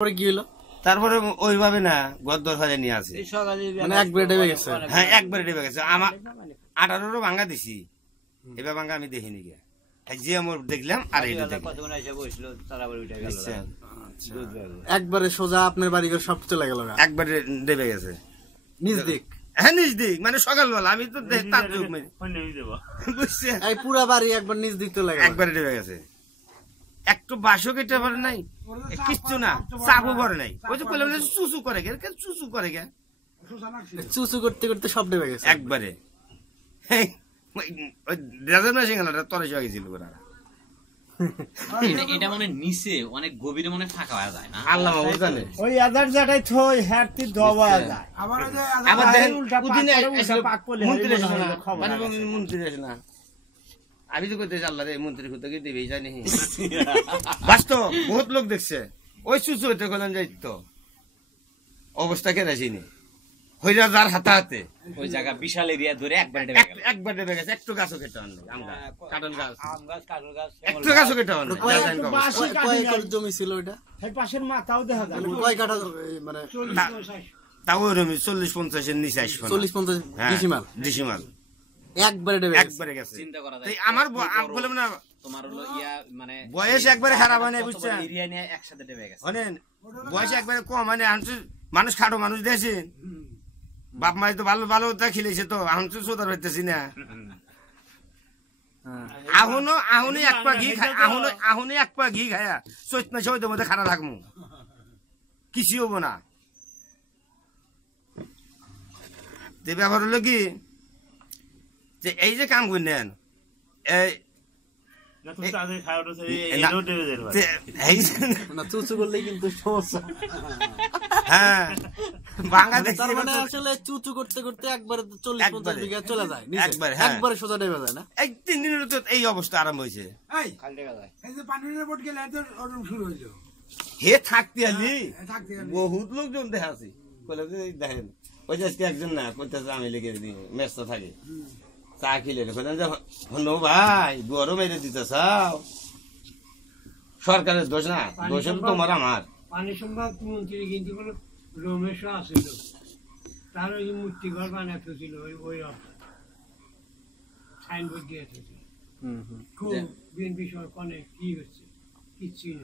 পরে কি হলো? তারপরে ওইভাবে না গদ্দর সাজে নিয়ে আসে, মানে একবারে ডেবে গেছে। হ্যাঁ একবারে ডেবে গেছে। আমার 18 ভাঙ্গা দিছি, এবার ভাঙ্গা আমি দেখিনি গিয়া যে আমার দেখলাম। আর একবারে সোজা আপনার বাড়ি ঘর সব চলে গেল, একবারে ডেবে গেছে নিজ দিক। হ্যাঁ নিজ দিক, মানে সকালবেলা আমি তো এই পুরা বাড়ি একবার নিজ দিক চলে গেল, একবারে ডেবে গেছে। একটু বাসও কেটে পারে নাই, কিচ্ছু না, চাপও করে নাই। ওই যে বললাম চুচু করে গে, চুচু করে গে, চুচু করতে করতে সব ডেবে গেছে একবারে। এটা মনে নিচে অনেক গভীরে মনে ফাঁকা হয়ে যায় না, আল্লাহ জানে। ওই আদার জায়গায় থই হ্যারতি ধোয়া যায়। আবার দেখেন মন্ত্রী আসে না, আমি তো করতে আল্লাহ রে মন্ত্রী খুঁজতে গিয়ে দেবেই জানি। বাস্তব বহুত লোক দেখছে ওই চুচু হইতে গেলেন যাইত অবস্থা কেন আসিনি হইরা যার হাতে হাতে ওই জায়গা বিশাল এরিয়া ধরে একবার ডেবে গেছে। একটু গাছও কেটে আনলো, কাঁঠাল গাছ, আম গাছ, কাঁঠাল গাছ, একটু গাছও কেটে আনলো। কয় একর জমি ছিল ওইটা? এই পাশের মাথাও দেখা যায়। কয় কাঠা মানে? তাও ওরকম 40-50 এর নিচে আসবে, 40-50 ডিসিমাল একবারে ডেবে একবারে গেছে। চিন্তা করা যায়। আমার বললাম না তোমার হলো ইয়া মানে বয়স একবারে খারাপ হয় না, বুঝছেন? এরিয়া নিয়ে একসাথে ডেবে গেছে। শোনেন বয়স একবারে কম মানে মানুষ খাটো মানুষ দিয়েছেন, বাপ মাই তো ভালো ভালো খেলেছে, তো এখন তো সোদার হইতেছি না। আহুনে এক পা ঘি খায়, আহুনে এক পা ঘি খায়া চৈত মাসে হইতে মধ্যে খারাপ থাকবো, কিছু হবো না। ব্যাপার হলো কি যে এই যে কাম করলেন চুচু করলেই কিন্তু সমস্যা। হ্যাঁ বাংলাদেশ আসলে চুচু করতে করতে একবারে 40-50 বিঘা চলে যায়, একবারে সোজা ডেবে যায় না। এই 3 দিনের তো এই অবস্থা আরম্ভ হয়েছে। হে থাকতে আলি বহুত লোকজন দেখা আছে, দেখেন ওই যে একজন না করতেছে আমি লেগে মেসটা থাকে চা খেলে ভাই দুয়ারও মেরে দিতে চাও, সরকারের দোষ না, দোষ তোমার আমার। পানি সম্ভাগ মন্ত্রী কিন্তু রমেশ আসছিল, তার ওই মূর্তি ঘর বানাতে ছিল, ওই সাইনবোর্ড দিয়ে এসেছিল। খুব বিএনপি সরকারে কি হচ্ছে কিচ্ছুই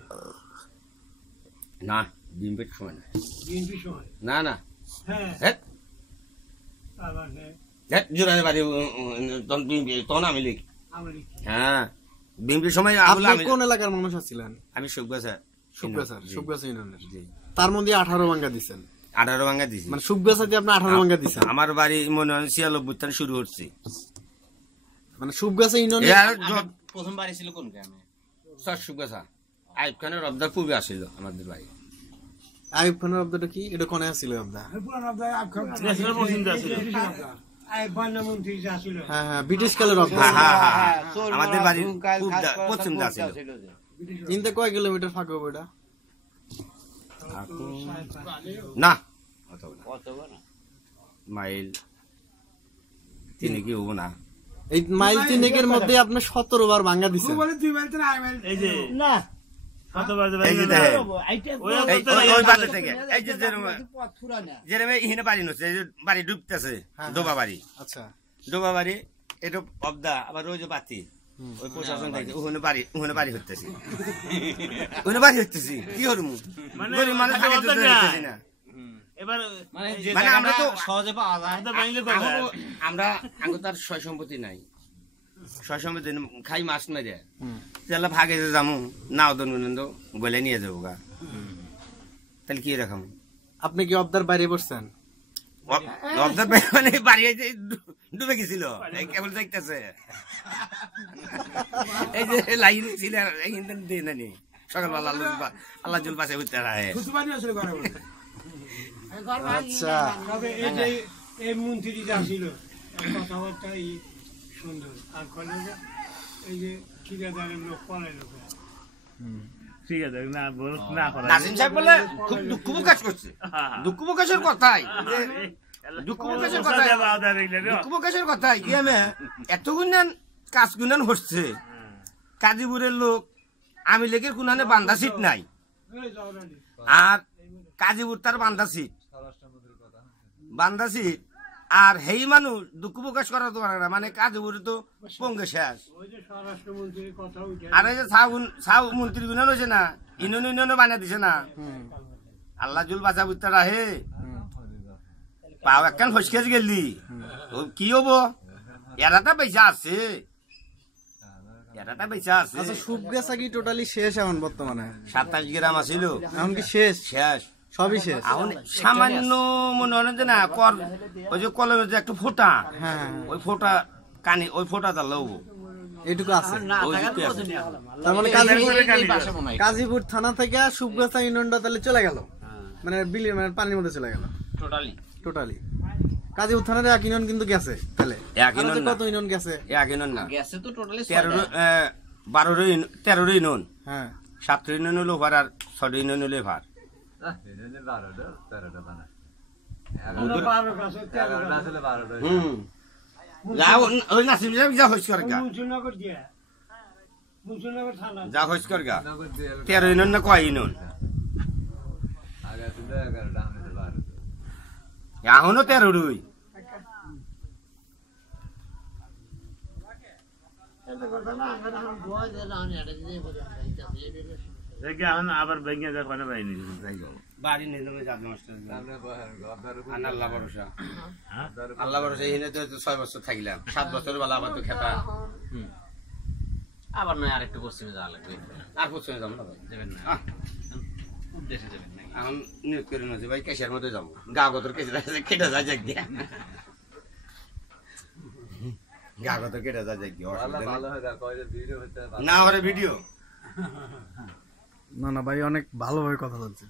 না, বিএনপির সময় না, বিএনপি সময় না না। হ্যাঁ জোরানি বাড়ি তখন আমি লিখ। হ্যাঁ বিএনপির সময় কোন এলাকার মানুষ আছিলেন? আমি শুকগাছা ইউনিয়নের। তার মধ্যে 18 ভাঙ্গা দিচ্ছেন? 18 ভাঙ্গা দিছি, মানে শুকগাছা দিয়ে আপনি 18 ভাঙ্গা দিচ্ছেন? আমার বাড়ি মনে হয় 96 শুরু হচ্ছে, মানে শুকগাছা ইউনিয়নে প্রথম বাড়ি ছিল কোন গ্রামে? শুকগাছা আইব খানের রবদার পূর্বে আসছিল আমাদের বাড়ি। আইব খানের রবদাটা কি? এটা কোনে আসছিল রবদা? হ্যাঁ ব্রিটিশ কালের রবদা। আমাদের বাড়ি পশ্চিম দা ছিল। চিন্তা কয় কিলোমিটার ফাঁক হবে এটা? না মাইল 3 কি হবো না। এই মাইল 3 মধ্যে আপনি 17 বার ভাঙ্গা দিচ্ছেন। না বাড়ি ডুবতেছে, ডোবা বাড়ি। আচ্ছা ডোবা বাড়ি এটা অবদা, আবার ওই যে বাতি ওই প্রশাসন ওখানে বাড়ি হতেছি, ওখানে বাড়ি হতেছি কি হরমু মানুষ না। মানে আমরা তো সহজে পাওয়া যায়, আমরা তার সয় সম্পত্তি নাই, সয় সম্পত্তি খাই মাছ না যায়, তাহলে ভাগে যে যাবো নাও দন বলে নিয়ে যাবো গা, তাহলে কি রাখাম? আপনি কি অবদার বাইরে পড়ছেন? অবদার মানে বাড়ি ডুবে গেছিল, কেবল দেখতেছে এই যে লাইন ছিল সকালবেলা আল্লাহ জুল পাশে উঠতে রাখে। আচ্ছা এই মন্ত্রী যা ছিল কথাবার্তা সুন্দর, আর কলেজে এই যে ঠিকাদারের লোক পড়ায় লোক নাজিম সাহেব বলে খুব দুঃখ প্রকাশ করছে, দুঃখ প্রকাশের কথাই এত গুণান কাজ গুণান হচ্ছে, কাজীপুরের লোক আমি লেগের কোনখানে বান্ধা সিট নাই, আর কাজীপুর তার বান্দা সিট আর হেই মানুষ দুঃখ প্রকাশ করা তো পারে না, মানে কাজীপুরে তো পঙ্গে শেষ। ওই যে স্বরাষ্ট্রমন্ত্রীর কথা উঠে আর এই যে সাউ মন্ত্রী গুলো রয়েছে না, ইউনিয়ন বানিয়ে দিছে না, আল্লাহ জুল বাঁচা বুঝতে রাহে পাও একখান ফসকেজ গেলি কি হবো, এরাটা পয়সা আছে, এরাটা পয়সা আছে। আচ্ছা সুবগাছা কি টোটালি শেষ এখন বর্তমানে? 27 গ্রাম আছিল, এখন কি শেষ? শেষ সবই শেষ। এখন সামান্য মনে হয় যে না কর, ওই যে কলমের যে একটু ফোঁটা, হ্যাঁ ওই ফোঁটা কানি, ওই ফোঁটাটা লবো এইটুকু আছে। ওইটুকু আছে। তার মানে কাজীপুর থানা থেকে সুবগাছা ইউনিয়নটা তাহলে চলে গেল, মানে মানে পানির মধ্যে চলে গেল টোটালি। কাজীপুর থানার এক ইউনিয়ন কিন্তু গেছে তাহলে, এক ইউনিয়ন কত ইউনিয়ন গেছে? এক ইউনিয়ন না, গেছে তো টোটালি 13 ইউনিয়ন, হ্যাঁ 7 ইউনিয়ন হলো ভার আর 6 ইউনিয়ন হলো ভার। 12 গাছে 13 গাছে যাও ওই নাসিম সাহেব যা হইস কর গা, মুন্সিনগর দিয়ে মুন্সিনগর থানা যা হইস কর গা, 13 ইউনিয়ন না কয় ইউনিয়ন? এখনো 13 রুই। আবার ভেঙে যায় কোনো পাইনি বাড়ি নিয়ে যাবে জাদু মাস্টার, আল্লাহ ভরসা, আল্লাহ ভরসা। এখানে তো 6 বছর থাকলাম, 7 বছর বেলা আবার তো খেতা, আবার নয় আরেকটু পশ্চিমে যাওয়া লাগবে। আর পশ্চিমে যাবো না ভাই, যাবেন না উদ্দেশ্যে যাবেন না। এখন নিয়োগ করে নিয়েছে ভাই কেশের মধ্যে যাবো, গা গতর কেটে কেটে যায় যাক দিয়া, গা গতর কেটে যায় যাক দিয়া, না আমার ভিডিও না না ভাই অনেক ভালোভাবে কথা বলছে।